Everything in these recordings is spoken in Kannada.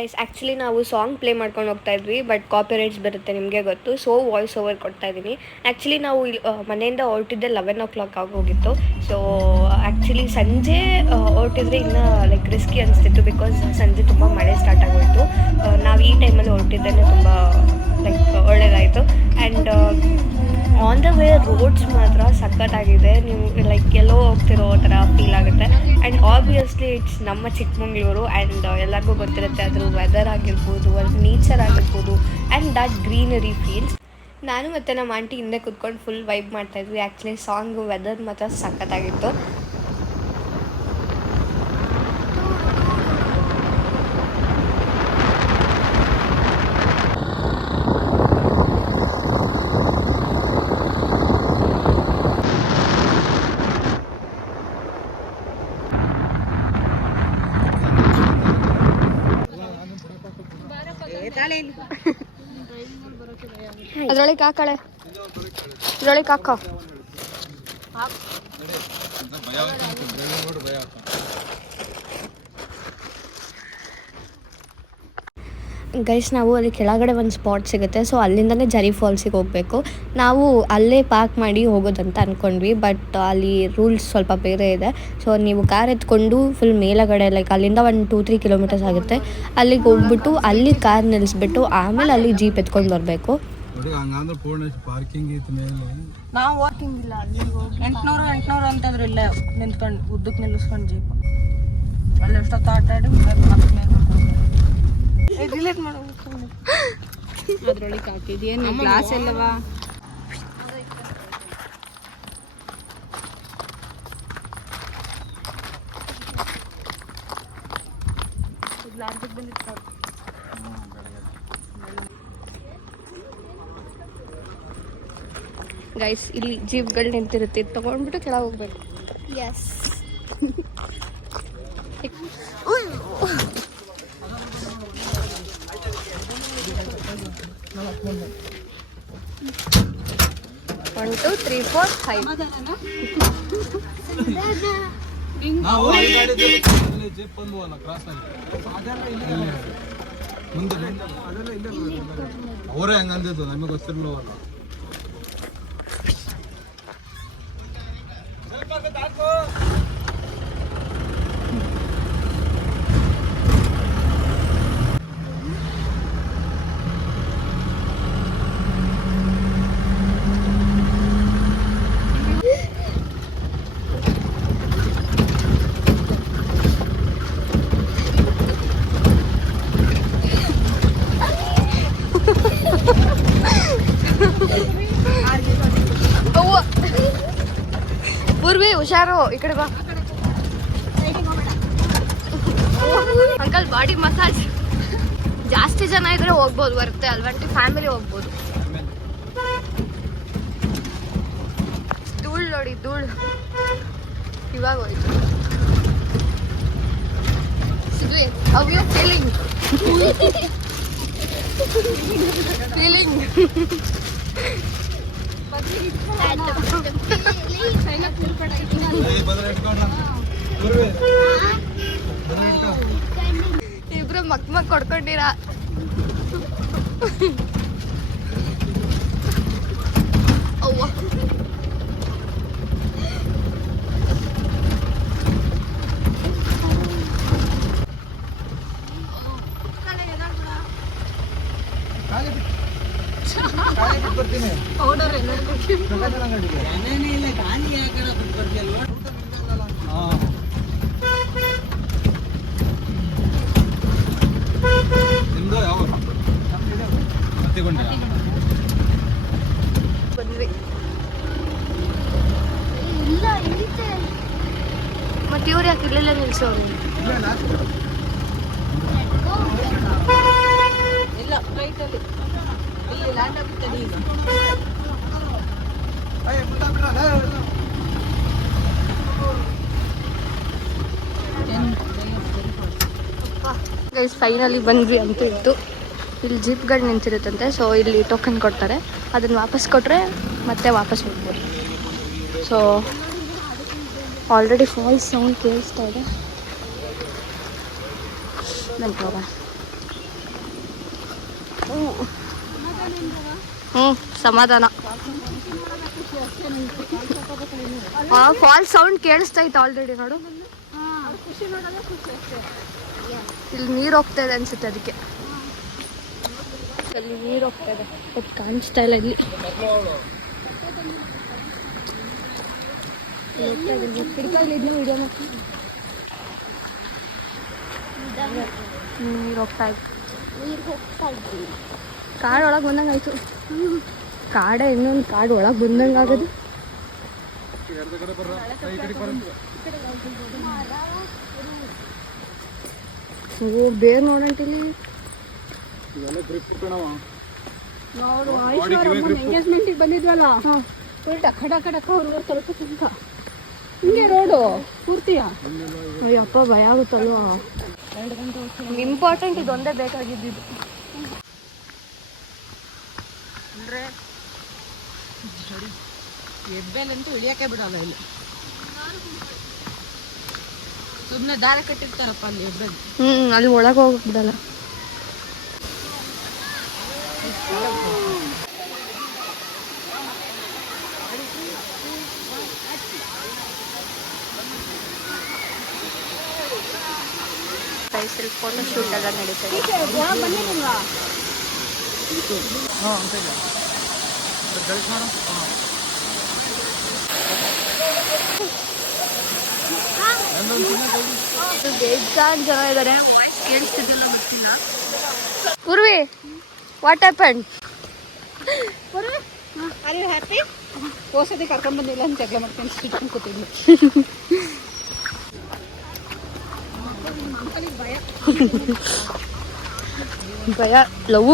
ಗೈಸ್ ಆ್ಯಕ್ಚುಲಿ ನಾವು ಸಾಂಗ್ ಪ್ಲೇ ಮಾಡ್ಕೊಂಡು ಹೋಗ್ತಾ ಇದ್ವಿ, ಬಟ್ ಕಾಪಿರೈಟ್ಸ್ ಬರುತ್ತೆ ನಿಮಗೆ ಗೊತ್ತು. ಸೊ ವಾಯ್ಸ್ ಓವರ್ ಕೊಡ್ತಾ ಇದ್ದೀನಿ. ಆ್ಯಕ್ಚುಲಿ ನಾವು ಮನೆಯಿಂದ ಹೊರಟಿದ್ದೆ 11 o'clock ಆಗೋಗಿತ್ತು. ಸೊ ಆ್ಯಕ್ಚುಲಿ ಸಂಜೆ ಹೊರಟಿದ್ರೆ ಇನ್ನೂ ಲೈಕ್ ರಿಸ್ಕಿ ಅನಿಸ್ತಿತ್ತು, ಬಿಕಾಸ್ ಸಂಜೆ ತುಂಬ ಮಳೆ ಸ್ಟಾರ್ಟ್ ಆಗೋಯಿತು. ನಾವು ಈ ಟೈಮಲ್ಲಿ ಹೊರಟಿದ್ದೇನೆ ತುಂಬ ಲೈಕ್ ಒಳ್ಳೆಯದಾಯಿತು. And on the way roads ಮಾತ್ರ ಸಖತ್ತಾಗಿದೆ. ನೀವು ಲೈಕ್ ಎಲ್ಲೋ ಹೋಗ್ತಿರೋ ಥರ ಫೀಲ್ ಆಗುತ್ತೆ. ಆ್ಯಂಡ್ ಆಬ್ವಿಯಸ್ಲಿ ಇಟ್ಸ್ ನಮ್ಮ ಚಿಕ್ಕಮಂಗ್ಳೂರು, ಆ್ಯಂಡ್ ಎಲ್ಲರಿಗೂ ಗೊತ್ತಿರುತ್ತೆ ಅದ್ರ ವೆದರ್ ಆಗಿರ್ಬೋದು, ಅದ್ರ ನೇಚರ್ ಆಗಿರ್ಬೋದು, ಆ್ಯಂಡ್ ದಟ್ ಗ್ರೀನರಿ ಫೀಲ್ಸ್. ನಾನು ಮತ್ತು ನಮ್ಮ ಆಂಟಿ ಹಿಂದೆ ಕುತ್ಕೊಂಡು ಫುಲ್ ವೈಬ್ ಮಾಡ್ತಾಯಿದ್ವಿ. ಆ್ಯಕ್ಚುಲಿ ಸಾಂಗು ವೆದರ್ ಮಾತ್ರ ಸಖತ್ತಾಗಿತ್ತು. ಅದ್ರೊಳಗೆ ಹಾಕಳೆ, ಅದ್ರೊಳಗೆ ಹಾಕ. ಗೈಸ್ ನಾವು ಅಲ್ಲಿ ಕೆಳಗಡೆ ಒಂದು ಸ್ಪಾಟ್ ಸಿಗುತ್ತೆ, ಸೊ ಅಲ್ಲಿಂದನೇ ಜರಿ ಫಾಲ್ಸಿಗೆ ಹೋಗಬೇಕು. ನಾವು ಅಲ್ಲೇ ಪಾರ್ಕ್ ಮಾಡಿ ಹೋಗೋದಂತ ಅಂದ್ಕೊಂಡ್ವಿ, ಬಟ್ ಅಲ್ಲಿ ರೂಲ್ಸ್ ಸ್ವಲ್ಪ ಬೇರೆ ಇದೆ. ಸೊ ನೀವು ಕಾರ್ ಎತ್ಕೊಂಡು ಫುಲ್ ಮೇಲಗಡೆ ಲೈಕ್ ಅಲ್ಲಿಂದ 1-2-3 ಕಿಲೋಮೀಟರ್ಸ್ ಆಗುತ್ತೆ, ಅಲ್ಲಿಗೆ ಹೋಗ್ಬಿಟ್ಟು ಅಲ್ಲಿ ಕಾರ್ ನಿಲ್ಲಿಸ್ಬಿಟ್ಟು ಆಮೇಲೆ ಅಲ್ಲಿ ಜೀಪ್ ಎತ್ಕೊಂಡು ಬರಬೇಕು. ನಾವು ವಾಕಿಂಗ್ ಇಲ್ಲ, 800 ಅಂತಂದ್ರೆ ಇಲ್ಲ ನಿಂತ್ಕೊಂಡು ಉದ್ದಕ್ಕೆ ನಿಲ್ಲಿಸ್ಕೊಂಡು ಜೀಪ್ ಅಲ್ಲಿ ಎಷ್ಟೊತ್ತು ಆಟ ಆಡಿ ರಿಲೇಟ್ ಮಾಡಬೇಕು. ಅದ್ರೊಳಗೆ ಹಾಕಿದ್ಯೇನು ಗ್ಲಾಸ್ ಎಲ್ಲವಾ? ಗೈಸ್ ಇಲ್ಲಿ ಜೀಪ್ಗಳು ನಿಂತಿರುತ್ತೆ, ತಗೊಂಡ್ಬಿಟ್ಟು ಕೆಳಗೆ ಹೋಗ್ಬೇಕು. Yes One, two, three, four, five. ಅವರೇ ಹಂಗಂದಿದ್ದು ನಮಗೆ ಗೊತ್ತಿರ್ಲವಲ್ಲ. ಪೂರ್ವಿ ಹುಷಾರು, ಈ ಕಡೆ ಬಾ. ಅಂಕಲ್ ಬಾಡಿ ಮಸಾಜ್ ಜಾಸ್ತಿ ಜನ ಇದ್ರೆ ಹೋಗ್ಬೋದು, ಬರುತ್ತೆ ಅಲ್ವಂಟಿ ಫ್ಯಾಮಿಲಿ ಹೋಗ್ಬೋದು. ಧೂಳ್ ನೋಡಿ, ಧೂಳ್ ಇವಾಗ ಹೋಯ್ತು. How you feeling? ಇಬ್ರು ಮಕ್ ಕೊಡ್ಕೊಂಡಿರ. ಅವ್ವ ಬಂದ್ವಿ. ಮತ್ತೆ ಇವ್ರು ಯಾಕೆ ಇಲ್ಲೆಲ್ಲ ನಿಲ್ಸೋರು? ಇಲ್ಲ ರೈಟಲ್ಲಿ ಇಲ್ಲಿ ಲ್ಯಾಂಡ್ ಆಗುತ್ತೆ ಈಗ. ಗೈಸ್ ಫೈನಲಿ ಬಂದ್ವಿ ಅಂತ ಇತ್ತು. ಇಲ್ಲಿ ಜೀಪ್ಗಳು ನಿಂತಿರುತ್ತಂತೆ, ಸೊ ಇಲ್ಲಿ ಟೋಕನ್ ಕೊಡ್ತಾರೆ, ಅದನ್ನು ವಾಪಸ್ ಕೊಟ್ಟರೆ ಮತ್ತೆ ವಾಪಸ್ ಹೋಗ್ಬೋದು. ಸೊ ಆಲ್ರೆಡಿ ಫಾಲ್ಸ್ ಸೌಂಡ್ ಕೇಳಿಸ್ತಾ ಇದೆ. ನಂತರ ಸಮಾಧಾನ. ಫಾಲ್ಸ್ ಸೌಂಡ್ ಕೇಳಿಸ್ತೈತೆ ಆಲ್ರೆಡಿ ನೋಡು. ಇಲ್ಲಿ ನೀರು ಹೋಗ್ತಾ ಇದೆ ಅನ್ಸುತ್ತೆ, ಅದಕ್ಕೆ ಅಲ್ಲಿ ನೀರು ಹೋಗ್ತಾ ಇದೆ ಬಟ್ ಕಾಣಿಸ್ತಾ ಇಲ್ಲ ಇಲ್ಲಿ. ನೀರು ಹೋಗ್ತಾ ಇತ್ತು. ಕಾಡು ಒಳಗೆ ಬಂದಂಗೆ ಆಯ್ತು. ಕಾಡೆ ಇನ್ನೊಂದು ಕಾಡು ಒಳಗೆ ಬಂದಂಗೆ ಆಗೋದು. ಬೇರೆ ನೋಡಂಟಿಲ್ಲಿ ನೋಡು ಎಂಗೇಜ್ಮೆಂಟಿಗೆ ಬಂದಿದ್ವಲ್ಲ, ಫುಲ್ ಡಕ ಡಕ ಡಕ ಅವ್ರಿಗೆ ತಲುಪುತ್ತಂತ ಹಿಂಗೆ ರೋಡು ಪೂರ್ತಿಯ. ಅಯ್ಯಪ್ಪ ಭಯ ಆಗುತ್ತಲ್ವಾ. ಇಂಪಾರ್ಟೆಂಟ್ ಇದೊಂದೇ ಬೇಕಾಗಿದ್ದು. ಅಂದರೆ ಎಬ್ಬೆಲ್ಲಂತೂ ಇಳಿಯೋಕೆ ಬಿಡಲ್ಲ ಇಲ್ಲಿ. ಸುಮ್ಮನೆ ದಾರಿ ಕಟ್ಟಿರ್ತಾರಪ್ಪ ಅಲ್ಲಿ ಎಬ್ಬೆಲ್. ಅಲ್ಲಿ ಒಳಗೆ ಹೋಗಕ್ ಬಿಡಲ್ಲ. ಫೋಟೋ ಶೂಟ್ ಎಲ್ಲ ನಡೀತದೆ. ಬೇಜಾನ್ ಜನ ಇದ್ದಾರೆ. ವಾಯ್ಸ್ ಕೇಳಿಸ್ತಿದ್ದಿಲ್ಲ, ಗೊತ್ತಿಲ್ಲ. Purvi, what happen? Are you happy? ಹೋಸತಿ ಕರ್ಕೊಂಡ್ ಬಂದಿಲ್ಲ ಅಂತ ಜಗಳ ಮಾಡ್ಕೊಂಡು ಸಿಟ್ಕೊಂಡು ಕೂತಿದ್ವಿ. ಭಯ ಲವ್.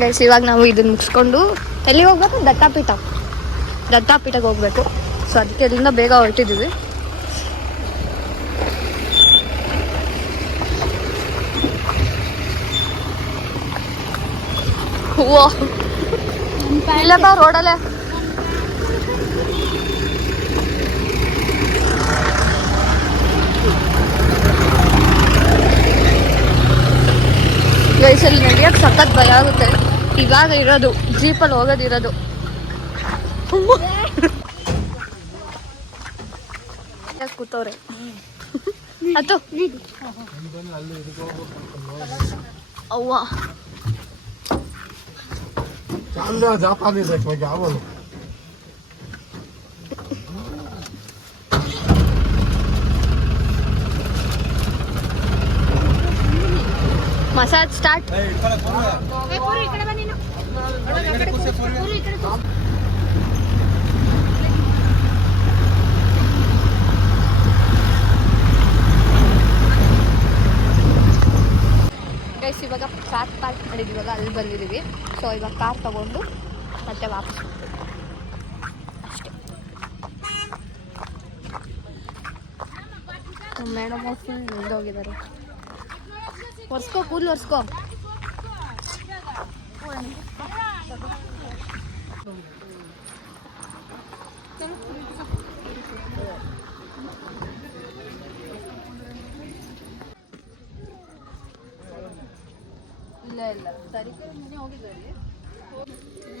ಗೈಸ್, ಇವಾಗ ನಾವು ಇದನ್ನ ಮುಗಿಸ್ಕೊಂಡು ಎಲ್ಲಿಗೆ ಹೋಗ್ಬೇಕು? ದತ್ತಾಪೀಠಕ್ಕೆ ಹೋಗ್ಬೇಕು. ಸೊ ಅದಕ್ಕೆ ಇಲ್ಲಿಂದ ಬೇಗ ಹೊರಟಿದ್ದೀವಿ. ಹೂವು ಇಲ್ಲಪ್ಪ ರೋಡಲ್ಲೇ. ವಯಸ್ಸಲ್ಲಿ ನಡೆಯೋಕ್ಕೆ ಸಖತ್ ಭಯ ಆಗುತ್ತೆ. ಇವಾಗ ಇರೋದು ಜೀಪಲ್ಲಿ ಹೋಗೋದಿರೋದು. ಕೂತವ್ರೆ ಅದು ಅವ್ವ. Massage start. ಗೈಸ್, ಇವಾಗ ಕಾರ್ ಪಾರ್ಕ್ ಮಾಡಿದ್ದೀವಲ್ಲ, ಅಲ್ಲಿ ಬಂದಿದ್ದೀವಿ. ಸೊ ಇವಾಗ ಕಾರ್ ತಗೊಂಡು ಮತ್ತೆ ವಾಪಸ್ ಅಷ್ಟೇ. ಮೇಡಮ್ ಫುಲ್ ಹೋಗಿದ್ದಾರೆ. ಒರ್ಸ್ಕೋ, ಕೂಲ್ ಒರ್ಸ್ಕೋ.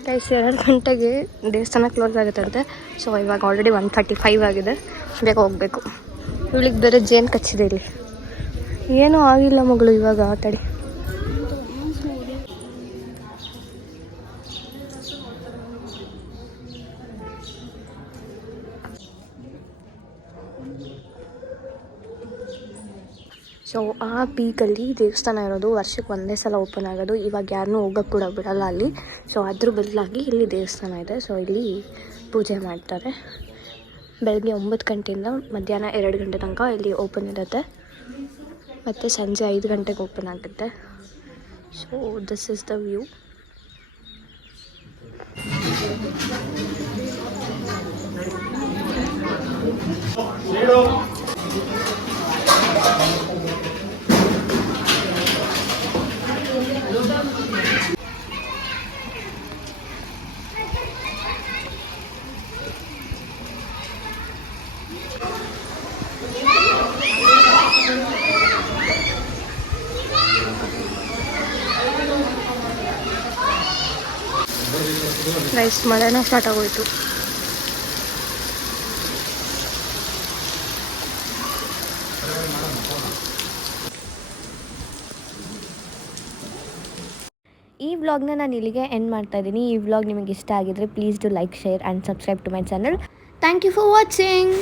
ಗೈಸ್, 2 ಗಂಟೆಗೆ ದೇವಸ್ಥಾನ ಕ್ಲೋಸ್ ಆಗುತ್ತಂತೆ. ಸೊ ಇವಾಗ ಆಲ್ರೆಡಿ 1:35 ಆಗಿದೆ. ಬೇಗ ಹೋಗಬೇಕು. ಇವಳಿಗೆ ಬೇರೆ ಜೇನು ಕಚ್ಚಿದೆ ಇಲ್ಲಿ. ಏನೂ ಆಗಿಲ್ಲ ಮಗಳು, ಇವಾಗ ಆಟಾಡಿ. ಸೊ ಆ ಪೀಕಲ್ಲಿ ದೇವಸ್ಥಾನ ಇರೋದು. ವರ್ಷಕ್ಕೆ ಒಂದೇ ಸಲ ಓಪನ್ ಆಗೋದು. ಇವಾಗ ಯಾರನ್ನೂ ಹೋಗೋಕ್ಕೆ ಕೂಡ ಬಿಡಲ್ಲ ಅಲ್ಲಿ. ಸೊ ಅದ್ರ ಬದಲಾಗಿ ಇಲ್ಲಿ ದೇವಸ್ಥಾನ ಇದೆ. ಸೊ ಇಲ್ಲಿ ಪೂಜೆ ಮಾಡ್ತಾರೆ. ಬೆಳಗ್ಗೆ 9 ಗಂಟೆಯಿಂದ ಮಧ್ಯಾಹ್ನ 2 ಗಂಟೆ ತನಕ ಇಲ್ಲಿ ಓಪನ್ ಇರುತ್ತೆ. ಮತ್ತು ಸಂಜೆ 5 ಗಂಟೆಗೆ ಓಪನ್ ಆಗುತ್ತೆ. So this is the view. ರೈಸ್ ಮಳೆನ ಸ್ಟಾರ್ಟ್ ಆಗೋಯ್ತು. ಈ ವ್ಲಾಗ್ನ ನಾನು ಇಲ್ಲಿಗೆ ಎಂಡ್ ಮಾಡ್ತಾ ಇದ್ದೀನಿ. ಈ ವ್ಲಾಗ್ ನಿಮಗೆ ಇಷ್ಟ ಆಗಿದ್ರೆ please do like, share and subscribe to my channel. Thank you for watching.